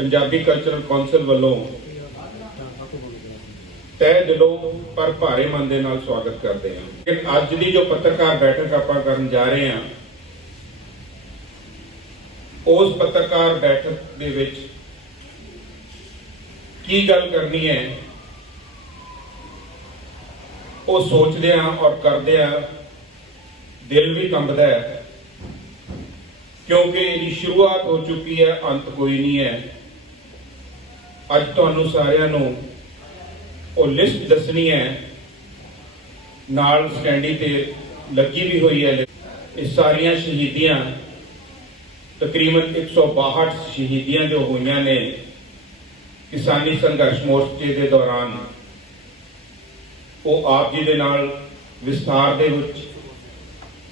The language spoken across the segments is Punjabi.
पंजाबी कल्चरल कौंसल वालों तय दिलों पर भारे मन के नाल स्वागत करते हैं। लेकिन अज की जो पत्रकार बैठक आपां करन जा रहे हैं, उस पत्रकार बैठक दे विच की गल करनी है, वो सोचदे और करदे दिल भी कंबदा है, क्योंकि इसकी शुरुआत हो चुकी है, अंत कोई नहीं है। अज तुहानू सारिआं नू वो लिस्ट दसनी है, नाल स्टैंडी ते लगी भी हुई है। ये सारियां शहीदियां तकरीबन 162 शहीदियां जो हुई ने किसानी संघर्ष मोर्चे के दौरान, वो आप जी दे नाल विस्तार दे विच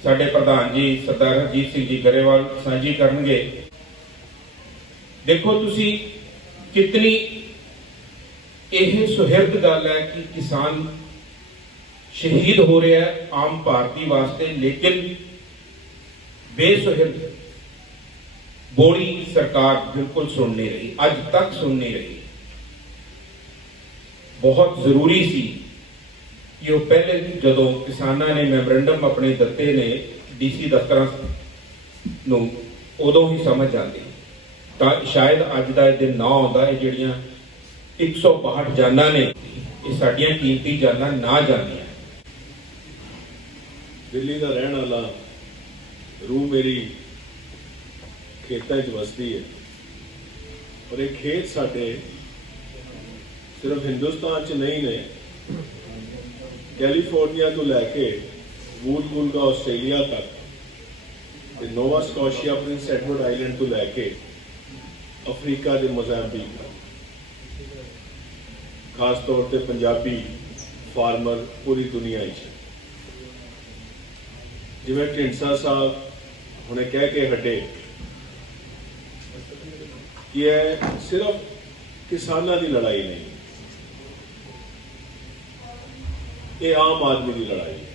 साडे प्रधान जी सरदार हरजीत सिंह जी गरेवाल साझी करनगे। देखो तुसी कितनी यह सुहिर्द गल है कि किसान शहीद हो रहा है आम भारती वास्ते, लेकिन बेसुहिर्द बोली सरकार बिल्कुल सुन नहीं रही, अज तक सुन नहीं रही। बहुत जरूरी सी कि वो पहले जदों किसानां ने मैमोरेंडम अपने दिते ने डीसी दफ्तरां नूं, उदों ही समझ आती, तां शायद अज दा दिन ना आउंदा। ये जिहड़ियां 162 जानां ने, ये साडियां कीमती जानां ना जांदियां। दिल्ली का रहने वाला रूह मेरी खेतों च वसदी है, और ये खेत साडे सिर्फ हिंदुस्तान च नहीं ने, कैलीफोर्निया तो लैके वूलगा ऑस्ट्रेलिया तक, नोवा स्कॉशिया प्रिंस एडवर्ड आइलैंड तो लैके अफ्रीका के मोजाम्बिक तक, खास तौर पर पंजाबी फार्मर पूरी दुनिया जिवें ढिंडसा साहब हुणे कह के हटे कि यह सिर्फ किसानों की लड़ाई नहीं, ये आम आदमी की लड़ाई है।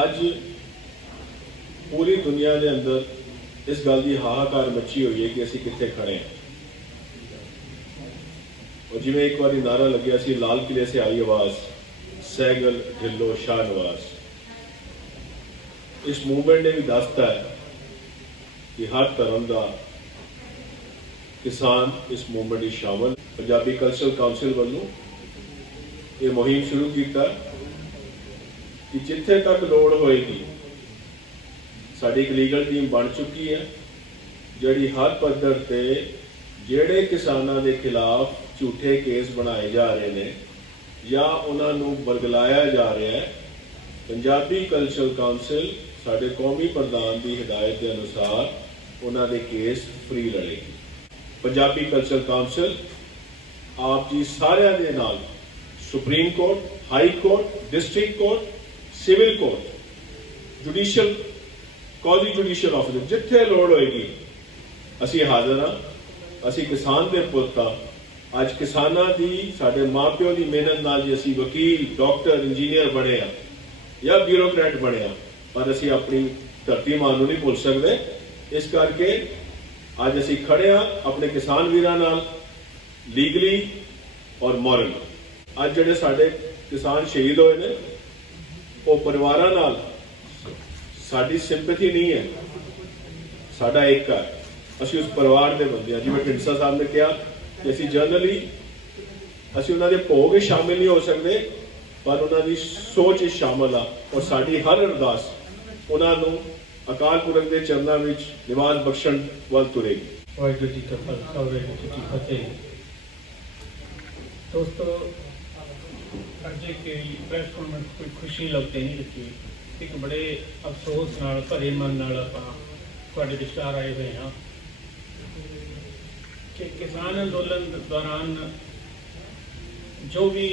अज पूरी दुनिया के अंदर इस गल की हाहाकार मची हुई है कि असीं कित्थे खड़े हैं। और जिवें एक बार नारा लग्या सी, लाल किले से आई आवाज, सैगल ढिल्लो शाहनवाज। इस मूवमेंट ने भी दसता है कि हर धर्म का किसान इस मूवमेंट में शामिल। पंजाबी कल्चरल काउंसिल वालों ये मुहिम शुरू किया कि जिथे तक लोड़ होएगी, साडी एक लीगल टीम बन चुकी है, जिहड़ी हर पद्धर ते जिहड़े किसानां दे खिलाफ झूठे केस बनाए जा रहे हैं या उन्हां नूं बरगलाया जा रहा है, पंजाबी कल्चरल काउंसिल साडे कौमी प्रधान की हिदायत के अनुसार उन्हां दे केस फ्री लड़ेगी। पंजाबी कल्चरल काउंसिल आप जी सारिਆਂ ਦੇ ਨਾਲ supreme court, high court, district court, civil court, judicial कॉजी जुडिशियल ऑफिसर जिथे लोड़ होएगी असी हाजिर हाँ। असी किसान के पुत हाँ। अज किसानां दी साडे माँ प्यो की मेहनत नाल जी असी वकील, डॉक्टर, इंजीनियर बने हाँ या ब्यूरोक्रेट बने हाँ, पर असी अपनी धरती मां नूं नहीं भुल सकते। इस करके अज असी खड़े हाँ अपने किसान वीरां नाल, लीगली और मॉरल। अज जिहड़े साडे किसान शहीद होए ने, वो परिवारां नाल साडी सिंपैथी नहीं है, साडा एक है। असी उस परिवार के बंदे हैं। जिवें ढिंडसा साहब ने कहा कि असी जनरली असी उन्हां दे भोग विच शामिल नहीं हो सकते, पर उन्हां दी सोच विच शामिल आ, और साडी हर अरदास उन्हां नूं अकाल पुरख के चरणों में निवास बख्शण वाल तुरेगी। वाहिगुरू जी का खालसा, वाहिगुरू जी की फतेह। दोस्तों, अज की प्रेस कॉन्फ्रेंस कोई खुशी लगते नहीं रखी, एक बड़े अफसोस नाल भरे मन नाल आपां तुहाडे विचार आए हुए हैं कि किसान अंदोलन दौरान जो भी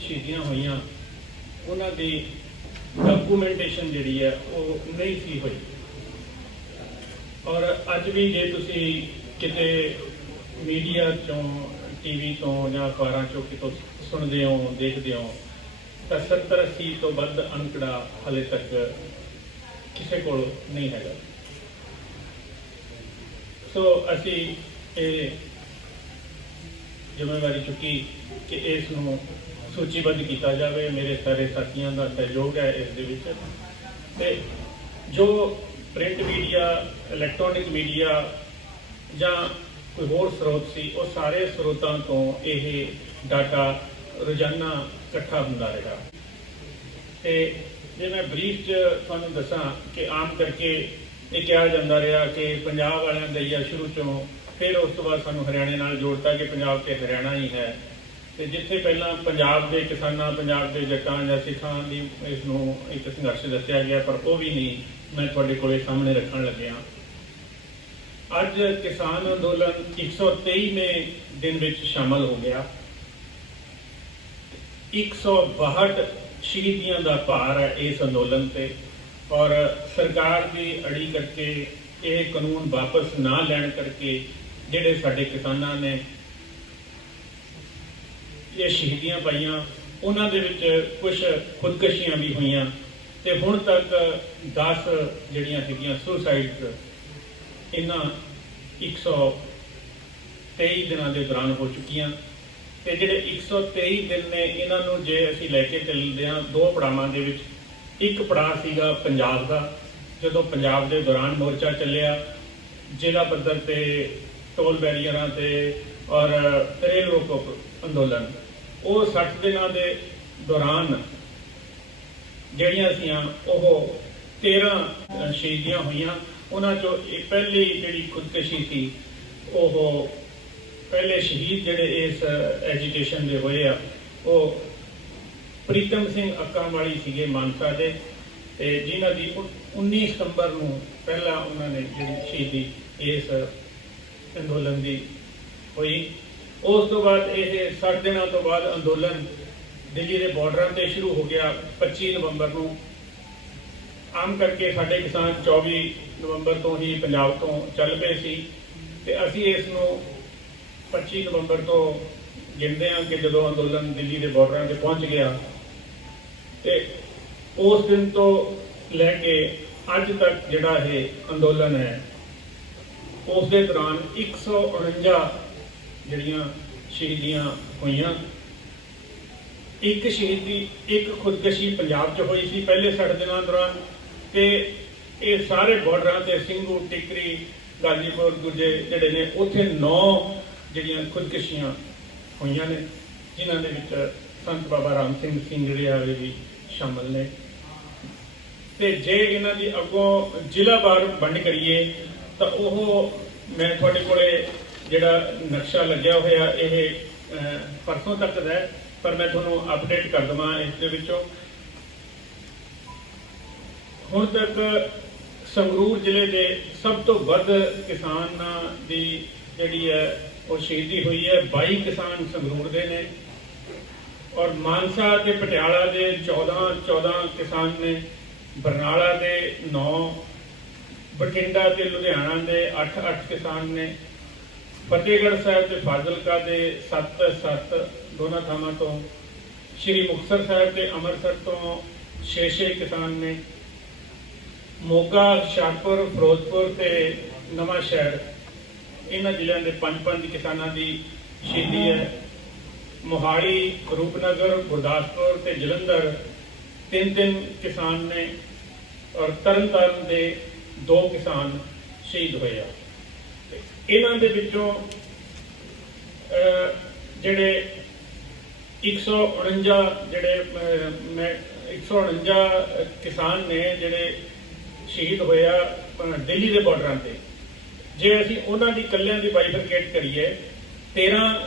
शहीदियां हुई उन्हां दी डॉक्यूमेंटेशन जिहड़ी है वो नहीं सी हुई। और अज भी जे तुसी किते मीडिया चों, टीवी तो या अखबारां चों कितों सुनते हो, देखते हो ਤਾਂ 70-80 ਤੋਂ ਵੱਧ ਅੰਕੜਾ ਹਾਲੇ ਤੱਕ ਕਿਸੇ ਕੋਲ ਨਹੀਂ ਹੈਗਾ। ਸੋ ਅਸੀਂ ਇਹ ਜ਼ਿੰਮੇਵਾਰੀ ਚੁੱਕੀ ਕਿ ਇਸ ਨੂੰ ਸੂਚੀਬੱਧ ਕੀਤਾ ਜਾਵੇ। ਮੇਰੇ ਸਾਰੇ ਸਾਥੀਆਂ ਦਾ ਸਹਿਯੋਗ ਹੈ ਇਸ ਦੇ ਵਿੱਚ, ਤੇ ਜੋ ਪ੍ਰਿੰਟ ਮੀਡੀਆ, ਇਲੈਕਟ੍ਰੋਨਿਕ ਮੀਡੀਆ ਜਾਂ ਕੋਈ ਹੋਰ ਸਰੋਤ ਸੀ, ਉਹ ਸਾਰੇ ਸਰੋਤਾਂ ਤੋਂ ਇਹ ਡਾਟਾ ਰੋਜ਼ਾਨਾ ਇਕੱਠਾ ਹੁੰਦਾ ਰਿਹਾ। ਤੇ ਜੇ ਮੈਂ ਬਰੀਫ 'ਚ ਤੁਹਾਨੂੰ ਦੱਸਾਂ ਕਿ ਆਮ ਕਰਕੇ ਇਹ ਕਿਹਾ ਜਾਂਦਾ ਰਿਹਾ ਕਿ ਪੰਜਾਬ ਵਾਲਿਆਂ ਦਾ ਹੀ ਆ ਸ਼ੁਰੂ ਤੋਂ, ਫਿਰ ਉਸ ਤੋਂ ਬਾਅਦ ਸਾਨੂੰ ਹਰਿਆਣੇ ਨਾਲ ਜੋੜਤਾ ਕਿ ਪੰਜਾਬ ਤੇ ਹਰਿਆਣਾ ਹੀ ਹੈ। ਤੇ ਜਿੱਥੇ ਪਹਿਲਾਂ ਪੰਜਾਬ ਦੇ ਕਿਸਾਨਾਂ, ਪੰਜਾਬ ਦੇ ਜੱਟਾਂ ਜਾਂ ਸਿੱਖਾਂ ਦੀ ਇਸ ਨੂੰ ਇੱਕ ਸੰਘਰਸ਼ ਦੱਸਿਆ ਗਿਆ, ਪਰ ਉਹ ਵੀ ਨਹੀਂ ਮੈਂ ਤੁਹਾਡੇ ਕੋਲੇ ਸਾਹਮਣੇ ਰੱਖਣ ਲੱਗਿਆ। ਅੱਜ ਕਿਸਾਨ ਅੰਦੋਲਨ 123ਵੇਂ ਦਿਨ ਵਿੱਚ ਸ਼ਾਮਲ ਹੋ ਗਿਆ। 162 ਸ਼ਹੀਦੀਆਂ ਦਾ ਭਾਰ ਹੈ ਇਸ ਅੰਦੋਲਨ ਤੇ, ਔਰ ਸਰਕਾਰ ਦੀ ਅੜੀ ਕਰਕੇ, ਇਹ ਕਾਨੂੰਨ ਵਾਪਸ ਨਾ ਲੈਣ ਕਰਕੇ ਜਿਹੜੇ ਸਾਡੇ ਕਿਸਾਨਾਂ ਨੇ ਇਹ ਸ਼ਹੀਦੀਆਂ ਪਾਈਆਂ, ਉਹਨਾਂ ਦੇ ਵਿੱਚ ਕੁਝ ਖੁਦਕਸ਼ੀਆਂ ਵੀ ਹੋਈਆਂ ਤੇ ਹੁਣ ਤੱਕ 10 ਜਿਹੜੀਆਂ ਹੈਗੀਆਂ ਸੁਸਾਈਡ ਇਹਨਾਂ 123 ਦਿਨਾਂ ਦੇ ਦੌਰਾਨ ਹੋ ਚੁੱਕੀਆਂ। ਤੇ ਜਿਹੜੇ 123 ਦਿਨ ਨੇ, ਇਹਨਾਂ ਨੂੰ ਜੇ ਅਸੀਂ ਲੈ ਕੇ ਚੱਲਦੇ ਹਾਂ ਦੋ ਪੜਾਵਾਂ ਦੇ ਵਿੱਚ। ਇੱਕ ਪੜਾਅ ਸੀਗਾ ਪੰਜਾਬ ਦਾ, ਜਦੋਂ ਪੰਜਾਬ ਦੇ ਦੌਰਾਨ ਮੋਰਚਾ ਚੱਲਿਆ, ਜ਼ਿਲ੍ਹਾ ਪੱਧਰ ਤੇ ਟੋਲ ਬੈਰੀਅਰਾਂ ਤੇ ਔਰ ਰੇਲ ਰੋਕੋ ਅੰਦੋਲਨ। ਉਹ 60 ਦਿਨਾਂ ਦੇ ਦੌਰਾਨ ਜਿਹੜੀਆਂ ਸੀਆਂ ਉਹ 13 ਸ਼ਹੀਦੀਆਂ ਹੋਈਆਂ। ਉਹਨਾਂ ਚੋਂ ਇਹ ਪਹਿਲੀ ਜਿਹੜੀ ਖੁਦਕਸ਼ੀ ਸੀ, ਉਹ ਪਹਿਲੇ ਸ਼ਹੀਦ ਜਿਹੜੇ ਇਸ ਐਜੀਟੇਸ਼ਨ ਦੇ ਹੋਏ ਆ, ਉਹ ਪ੍ਰੀਤਮ ਸਿੰਘ ਅੱਕਾਂ ਵਾਲੀ ਸੀਗੇ ਮਾਨਸਾ ਦੇ, ਤੇ ਜਿਨ੍ਹਾਂ ਦੀ 19 ਸਤੰਬਰ ਨੂੰ ਪਹਿਲਾਂ ਉਹਨਾਂ ਨੇ ਜਿਹੜੀ ਸ਼ਹੀਦੀ ਇਸ ਅੰਦੋਲਨ ਦੀ ਹੋਈ। ਉਸ ਤੋਂ ਬਾਅਦ ਇਹ 60 ਦਿਨਾਂ ਤੋਂ ਬਾਅਦ ਅੰਦੋਲਨ ਦਿੱਲੀ ਦੇ ਬਾਰਡਰਾਂ ਤੇ ਸ਼ੁਰੂ ਹੋ ਗਿਆ 25 ਨਵੰਬਰ ਨੂੰ। ਆਮ ਕਰਕੇ ਸਾਡੇ ਕਿਸਾਨ 24 ਨਵੰਬਰ ਤੋਂ ਹੀ ਪੰਜਾਬ ਤੋਂ ਚੱਲ ਪਏ ਸੀ, ਤੇ ਅਸੀਂ ਇਸ ਨੂੰ 25 ਨਵੰਬਰ ਤੋਂ ਗਿਣਦੇ ਹਾਂ ਕਿ ਜਦੋਂ ਅੰਦੋਲਨ ਦਿੱਲੀ ਦੇ ਬਾਰਡਰਾਂ ਤੇ ਪਹੁੰਚ ਗਿਆ। ਤੇ ਉਸ ਦਿਨ ਤੋਂ ਲੈ ਕੇ ਅੱਜ ਤੱਕ ਜਿਹੜਾ ਇਹ ਅੰਦੋਲਨ ਹੈ, ਉਸ ਦੇ ਦੌਰਾਨ 149 ਜਿਹੜੀਆਂ ਸ਼ਹੀਦੀਆਂ ਹੋਈਆਂ। ਇੱਕ ਸ਼ਹੀਦੀ, ਇੱਕ ਖੁਦਕਸ਼ੀ ਪੰਜਾਬ 'ਚ ਹੋਈ ਸੀ ਪਹਿਲੇ 60 ਦਿਨਾਂ ਦੌਰਾਨ, ਤੇ ਇਹ ਸਾਰੇ ਬਾਰਡਰਾਂ ਤੇ ਸਿੰਘੂ, ਟਿਕਰੀ, ਗਾਜੀਪੁਰ ਦੂਜੇ ਜਿਹੜੇ ਨੇ, ਉੱਥੇ 9 ਜਿਹੜੀਆਂ ਖੁਦਕਸ਼ੀਆਂ ਹੋਈਆਂ ਨੇ, ਜਿਨ੍ਹਾਂ ਦੇ ਵਿੱਚ ਸੰਤ ਬਾਬਾ ਰਾਮ ਸਿੰਘ ਜਿਹੜੇ ਵਾਲੇ ਵੀ ਸ਼ਾਮਲ ਨੇ। ਤੇ ਜੇ ਇਹਨਾਂ ਦੀ ਅੱਗੋਂ ਜ਼ਿਲ੍ਹਾਵਾਰ ਵੰਡ ਕਰੀਏ ਤਾਂ ਉਹ ਮੈਂ ਤੁਹਾਡੇ ਕੋਲੇ ਜਿਹੜਾ ਨਕਸ਼ਾ ਲੱਗਿਆ ਹੋਇਆ ਇਹ ਪਰਸੋਂ ਤੱਕ ਦਾ ਹੈ, ਪਰ ਮੈਂ ਤੁਹਾਨੂੰ ਅਪਡੇਟ ਕਰ ਦੇਵਾਂ ਇਸ ਦੇ ਵਿੱਚੋਂ। ਹੁਣ ਤੱਕ ਸੰਗਰੂਰ ਜ਼ਿਲ੍ਹੇ ਦੇ ਸਭ ਤੋਂ ਵੱਧ ਕਿਸਾਨਾਂ ਦੀ ਜਿਹੜੀ ਹੈ ਉਹ ਸ਼ਹੀਦੀ ਹੋਈ ਹੈ। 22 ਕਿਸਾਨ ਸੰਗਰੂਰ ਦੇ ਨੇ, ਔਰ ਮਾਨਸਾ ਤੇ ਪਟਿਆਲਾ ਦੇ 14 ਕਿਸਾਨ ਨੇ, ਬਰਨਾਲਾ ਦੇ 9, ਬਠਿੰਡਾ ਤੇ ਲੁਧਿਆਣਾ ਦੇ 8 ਕਿਸਾਨ ਨੇ, ਫਤਿਹਗੜ੍ਹ ਸਾਹਿਬ ਤੇ ਫਾਜ਼ਿਲਕਾ ਦੇ 7 ਦੋਨਾਂ ਥਾਵਾਂ ਤੋਂ, ਸ਼੍ਰੀ ਮੁਕਤਸਰ ਸਾਹਿਬ ਤੇ ਅੰਮ੍ਰਿਤਸਰ ਤੋਂ 6 ਕਿਸਾਨ ਨੇ, ਮੋਗਾ, ਹੁਸ਼ਿਆਰਪੁਰ, ਫਿਰੋਜ਼ਪੁਰ ਤੇ ਨਵਾਂ ਸ਼ਹਿਰ ਇਹਨਾਂ ਜ਼ਿਲ੍ਹਿਆਂ ਦੇ 5 ਕਿਸਾਨਾਂ ਦੀ ਸ਼ਹੀਦੀ ਹੈ। ਮੋਹਾਲੀ, ਰੂਪਨਗਰ, ਗੁਰਦਾਸਪੁਰ ਤੇ ਜਲੰਧਰ 3 ਕਿਸਾਨ ਨੇ, ਔਰ ਤਰਨਤਾਰਨ ਦੇ 2 ਕਿਸਾਨ ਸ਼ਹੀਦ ਹੋਏ ਆ। ਇਹਨਾਂ ਦੇ ਵਿੱਚੋਂ ਜਿਹੜੇ 149 ਕਿਸਾਨ ਨੇ ਜਿਹੜੇ ਸ਼ਹੀਦ ਹੋਏ ਆ ਦਿੱਲੀ ਦੇ ਬਾਰਡਰਾਂ ਤੇ, ਜੇ ਅਸੀਂ ਉਹਨਾਂ ਦੀ ਇਕੱਲਿਆਂ ਦੀ ਬਾਈਫਰਕੇਟ ਕਰੀਏ, 13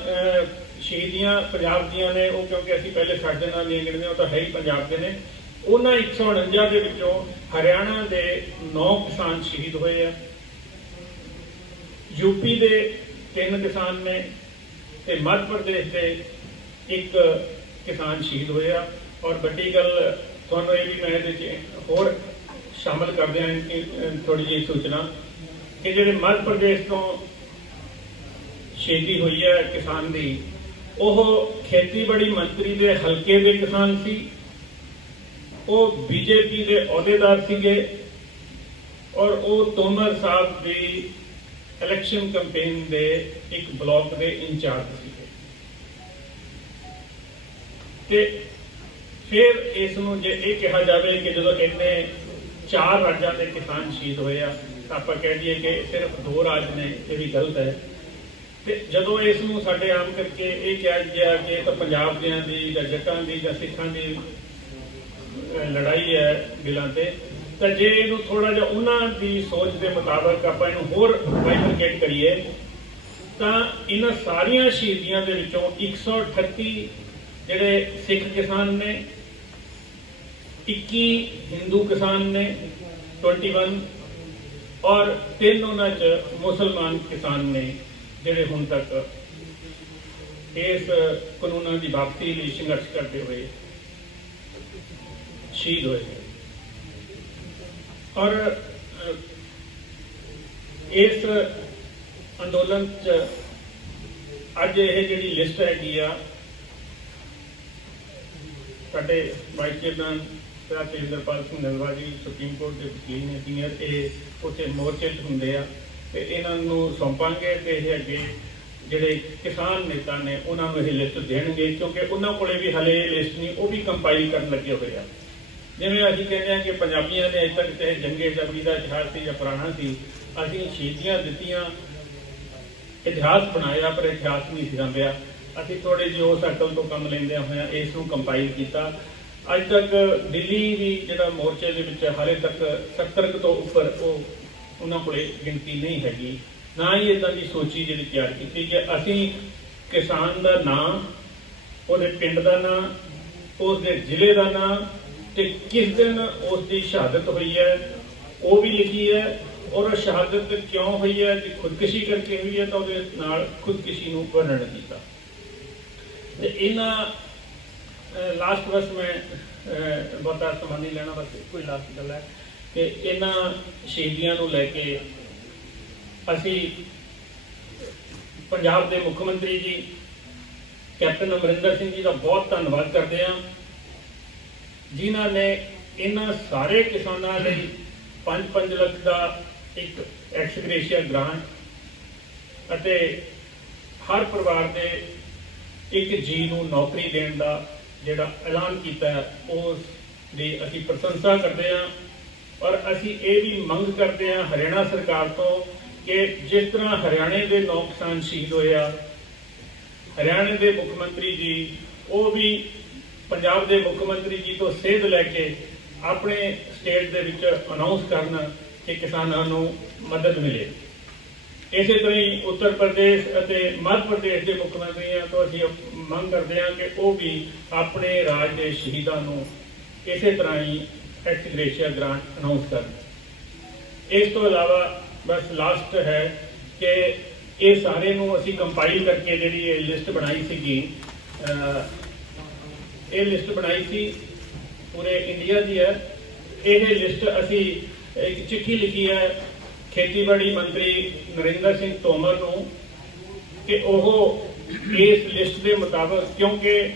ਸ਼ਹੀਦੀਆਂ ਪੰਜਾਬ ਦੀਆਂ ਨੇ, ਉਹ ਕਿਉਂਕਿ ਅਸੀਂ ਪਹਿਲੇ 60 ਦਿਨਾਂ ਦੀਆਂ ਗਿਣਦੇ ਹਾਂ, ਉਹ ਤਾਂ ਹੈ ਹੀ ਪੰਜਾਬ ਦੇ ਨੇ। ਉਹਨਾਂ 149 ਦੇ ਵਿੱਚੋਂ ਹਰਿਆਣਾ ਦੇ 9 ਕਿਸਾਨ ਸ਼ਹੀਦ ਹੋਏ ਆ, यूपी ਦੇ 3 ਕਿਸਾਨ ਨੇ, ਤੇ ਮੱਧ ਪ੍ਰਦੇਸ਼ ਦੇ 1 ਕਿਸਾਨ ਸ਼ਹੀਦ ਹੋਇਆ। ਔਰ ਵੱਡੀ ਗੱਲ ਤੁਹਾਨੂੰ ਇਹ ਵੀ ਮੈਂ ਇਹਦੇ 'ਚ ਹੋਰ ਸ਼ਾਮਲ ਕਰਦੇ ਹਾਂ ਥੋੜੀ ਜਿਹੀ ਸੂਚਨਾ ਕਿ ਜਿਹੜੇ ਮੱਧ ਪ੍ਰਦੇਸ਼ ਤੋਂ ਸ਼ਹੀਦੀ ਹੋਈ ਹੈ ਕਿਸਾਨ ਦੀ, ਉਹ ਖੇਤੀਬਾੜੀ ਮੰਤਰੀ ਦੇ ਹਲਕੇ ਦੇ ਕਿਸਾਨ ਸੀ, ਉਹ ਬੀਜੇਪੀ ਦੇ ਅਹੁਦੇਦਾਰ ਸੀਗੇ ਔਰ ਉਹ ਤੋਮਰ ਸਾਹਿਬ ਦੀ ਇਲੈਕਸ਼ਨ ਕੈਂਪੇਨ ਦੇ ਇੱਕ ਬਲਾਕ ਦੇ ਇੰਚਾਰਜ ਸੀਗੇ। ਤੇ ਫਿਰ ਇਸ ਨੂੰ ਜੇ ਇਹ ਕਿਹਾ ਜਾਵੇ ਕਿ ਜਦੋਂ ਇੰਨੇ 4 ਰਾਜਾਂ ਦੇ ਕਿਸਾਨ ਸ਼ਹੀਦ ਹੋਏ ਆ ਤਾਂ ਆਪਾਂ ਕਹਿ ਦਈਏ ਕਿ ਸਿਰਫ 2 ਰਾਜ ਨੇ, ਇਹ ਵੀ ਗਲਤ ਹੈ। ਤੇ ਜਦੋਂ ਇਸ ਨੂੰ ਸਾਡੇ ਆਮ ਕਰਕੇ ਇਹ ਕਿਹਾ ਗਿਆ ਕਿ ਇਹ ਤਾਂ ਪੰਜਾਬ ਦਿਆਂ ਦੀ ਜਾਂ ਜੱਟਾਂ ਦੀ ਜਾਂ ਸਿੱਖਾਂ ਦੀ ਲੜਾਈ ਹੈ ਬਿਲਾਂ ਤੇ, ਤਾਂ ਜੇ ਇਹਨੂੰ ਥੋੜਾ ਜਿਹਾ ਉਹਨਾਂ ਦੀ ਸੋਚ ਦੇ ਮੁਤਾਬਕ ਆਪਾਂ ਇਹਨੂੰ ਹੋਰ ਬਾਈਫਰਕੇਟ ਕਰੀਏ ਤਾਂ ਇਹਨਾਂ ਸਾਰੀਆਂ ਸ਼ਹੀਦੀਆਂ ਦੇ ਵਿੱਚੋਂ 138 ਜਿਹੜੇ ਸਿੱਖ ਕਿਸਾਨ ਨੇ, 21 ਹਿੰਦੂ ਕਿਸਾਨ ਨੇ 21, ਔਰ 3 ਉਹਨਾਂ 'ਚ ਮੁਸਲਮਾਨ ਕਿਸਾਨ ਨੇ ਜਿਹੜੇ ਹੁਣ ਤੱਕ ਇਸ ਕਾਨੂੰਨਾਂ ਦੀ ਵਾਪਸੀ ਲਈ ਸੰਘਰਸ਼ ਕਰਦੇ ਹੋਏ ਸ਼ਹੀਦ ਹੋਏ। ਔਰ ਇਸ ਅੰਦੋਲਨ 'ਚ ਅੱਜ ਇਹ ਜਿਹੜੀ ਲਿਸਟ ਹੈਗੀ ਆ, ਸਾਡੇ ਵਾਈਸ ਚੇਅਰਮੈਨ ਤੇਜਿੰਦਰਪਾਲ ਸਿੰਘ ਨਲਵਾ ਜੀ ਸੁਪਰੀਮ ਕੋਰਟ ਦੇ ਵਕੀਲ ਨੇ, ਸੀਨੀਅਰ, ਇਹ ਉੱਥੇ ਮੋਰਚੇ 'ਚ ਹੁੰਦੇ ਆ ਤੇ ਇਹਨਾਂ ਨੂੰ ਸੌਂਪਾਂਗੇ ਤੇ ਇਹ ਅੱਗੇ ਜਿਹੜੇ ਕਿਸਾਨ ਨੇਤਾ ਨੇ ਉਹਨਾਂ ਨੂੰ ਇਹ ਲਿਸਟ ਦੇਣਗੇ, ਕਿਉਂਕਿ ਉਹਨਾਂ ਕੋਲੇ ਵੀ ਹਲੇ ਇਹ ਲਿਸਟ ਨਹੀਂ, ਉਹ ਵੀ ਕੰਪਾਈਲ ਕਰਨ ਲੱਗੇ ਹੋਏ ਆ। ਜਿਵੇਂ ਅਸੀਂ ਕਹਿੰਦੇ ਹਾਂ ਕਿ ਪੰਜਾਬੀਆਂ ਨੇ ਅਜੇ ਤੱਕ ਚਾਹੇ ਜੰਗੇ ਜਬਰੀ ਦਾ ਇਤਿਹਾਸ ਸੀ ਜਾਂ ਪੁਰਾਣਾ ਸੀ, ਅਸੀਂ ਸ਼ਹੀਦੀਆਂ ਦਿੱਤੀਆਂ, ਇਤਿਹਾਸ ਬਣਾਇਆ, ਪਰ ਇਤਿਹਾਸ ਨਹੀਂ ਸੀ ਸਮਝਿਆ। ਅਸੀਂ ਥੋੜੇ ਜਿਹੇ ਉਸ ਅਕਲ ਤੋਂ ਕੰਮ ਲੈਂਦਿਆਂ ਹੋਇਆਂ ਇਸ ਨੂੰ ਕੰਪਾਈਲ ਕੀਤਾ। ਅੱਜ ਤੱਕ ਦਿੱਲੀ ਵੀ ਜਿਹੜਾ ਮੋਰਚੇ ਦੇ ਵਿੱਚ ਹਾਲੇ ਤੱਕ 70 ਤੋਂ ਉੱਪਰ ਉਹਨਾਂ ਕੋਲੇ ਗਿਣਤੀ ਨਹੀਂ ਹੈਗੀ, ਨਾ ਹੀ ਇਦਾਂ ਦੀ ਸੋਚੀ ਜਿਹੜੀ ਤਿਆਰ ਕੀਤੀ ਕਿ ਅਸੀਂ ਕਿਸਾਨ ਦਾ ਨਾਂ, ਉਹਦੇ ਪਿੰਡ ਦਾ ਨਾਂ, ਉਸ ਦੇ ਜ਼ਿਲ੍ਹੇ ਦਾ ਨਾਂ ਤੇ ਕਿਸ ਦਿਨ ਉਸ ਦੀ ਸ਼ਹਾਦਤ ਹੋਈ ਹੈ ਉਹ ਵੀ ਲਿਖੀ ਹੈ, ਔਰ ਸ਼ਹਾਦਤ ਕਿਉਂ ਹੋਈ ਹੈ, ਕਿ ਖੁਦਕੁਸ਼ੀ ਕਰਕੇ ਹੋਈ ਹੈ ਤਾਂ ਉਹਦੇ ਨਾਲ ਖੁਦਕੁਸ਼ੀ ਨੂੰ ਵਰਣਨ ਕੀਤਾ। ਤੇ ਇਹਨਾਂ ਲਾਸਟ ਬਸ ਮੈਂ ਬਹੁਤਾ ਸਮਾਂ ਨਹੀਂ ਲੈਣਾ, ਬਸ ਕੋਈ ਲਾਸਟ ਗੱਲ ਹੈ ਕਿ ਇਹਨਾਂ ਸ਼ਹੀਦੀਆਂ ਨੂੰ ਲੈ ਕੇ ਅਸੀਂ ਪੰਜਾਬ ਦੇ ਮੁੱਖ ਮੰਤਰੀ ਜੀ ਕੈਪਟਨ ਅਮਰਿੰਦਰ ਸਿੰਘ ਜੀ ਦਾ ਬਹੁਤ ਧੰਨਵਾਦ ਕਰਦੇ ਹਾਂ, ਜਿਨ੍ਹਾਂ ਨੇ ਇਹਨਾਂ ਸਾਰੇ ਕਿਸਾਨਾਂ ਲਈ 5-5 ਲੱਖ ਦਾ ਇੱਕ ਐਕਸਗ੍ਰੇਸ਼ੀਆ ਗ੍ਰਾਂਟ ਅਤੇ ਹਰ ਪਰਿਵਾਰ ਦੇ ਇੱਕ ਜੀ ਨੂੰ ਨੌਕਰੀ ਦੇਣ ਦਾ ਜਿਹੜਾ ਐਲਾਨ ਕੀਤਾ ਹੈ, ਉਸ ਦੀ ਅਸੀਂ ਪ੍ਰਸ਼ੰਸਾ ਕਰਦੇ ਹਾਂ। ਔਰ ਅਸੀਂ ਇਹ ਵੀ ਮੰਗ ਕਰਦੇ ਹਾਂ ਹਰਿਆਣਾ ਸਰਕਾਰ ਤੋਂ ਕਿ ਜਿਸ ਤਰ੍ਹਾਂ ਹਰਿਆਣੇ ਦੇ 9 ਕਿਸਾਨ ਸ਼ਹੀਦ ਹੋਏ ਆ, ਹਰਿਆਣੇ ਦੇ ਮੁੱਖ ਮੰਤਰੀ ਜੀ ਉਹ ਵੀ ਪੰਜਾਬ ਦੇ ਮੁੱਖ ਮੰਤਰੀ ਜੀ ਤੋਂ ਸੇਧ ਲੈ ਕੇ ਆਪਣੇ ਸਟੇਟ ਦੇ ਵਿੱਚ ਅਨਾਉਂਸ ਕਰਨ ਕਿ ਕਿਸਾਨਾਂ ਨੂੰ ਮਦਦ ਮਿਲੇ। ਇਸੇ ਤਰ੍ਹਾਂ ਹੀ ਉੱਤਰ ਪ੍ਰਦੇਸ਼ ਅਤੇ ਮੱਧ ਪ੍ਰਦੇਸ਼ ਦੇ ਮੁੱਖ ਮੰਤਰੀਆਂ ਤੋਂ ਅਸੀਂ ਮੰਗ ਕਰਦੇ ਹਾਂ ਕਿ ਉਹ ਵੀ ਆਪਣੇ ਰਾਜ ਦੇ ਸ਼ਹੀਦਾਂ ਨੂੰ ਇਸੇ ਤਰ੍ਹਾਂ ਹੀ ਐਕਸਗ੍ਰੇਸ਼ੀਆ ਗ੍ਰਾਂਟ ਅਨਾਉਂਸ ਕਰਨ। ਇਸ ਤੋਂ ਇਲਾਵਾ ਬਸ ਲਾਸਟ ਹੈ ਕਿ ਇਹ ਸਾਰੇ ਨੂੰ ਅਸੀਂ ਕੰਪਾਈਲ ਕਰਕੇ ਜਿਹੜੀ ਇਹ ਲਿਸਟ ਬਣਾਈ ਸੀਗੀ, ਇਹ ਲਿਸਟ ਬਣਾਈ ਸੀ ਪੂਰੇ ਇੰਡੀਆ ਦੀ ਹੈ। ਇਹ ਲਿਸਟ ਅਸੀਂ ਇੱਕ ਚਿੱਠੀ ਲਿਖੀ ਹੈ ਖੇਤੀਬਾੜੀ ਮੰਤਰੀ ਨਰਿੰਦਰ ਸਿੰਘ ਤੋਮਰ ਨੂੰ ਕਿ ਉਹ ਇਸ ਲਿਸਟ ਦੇ ਮੁਤਾਬਕ, ਕਿਉਂਕਿ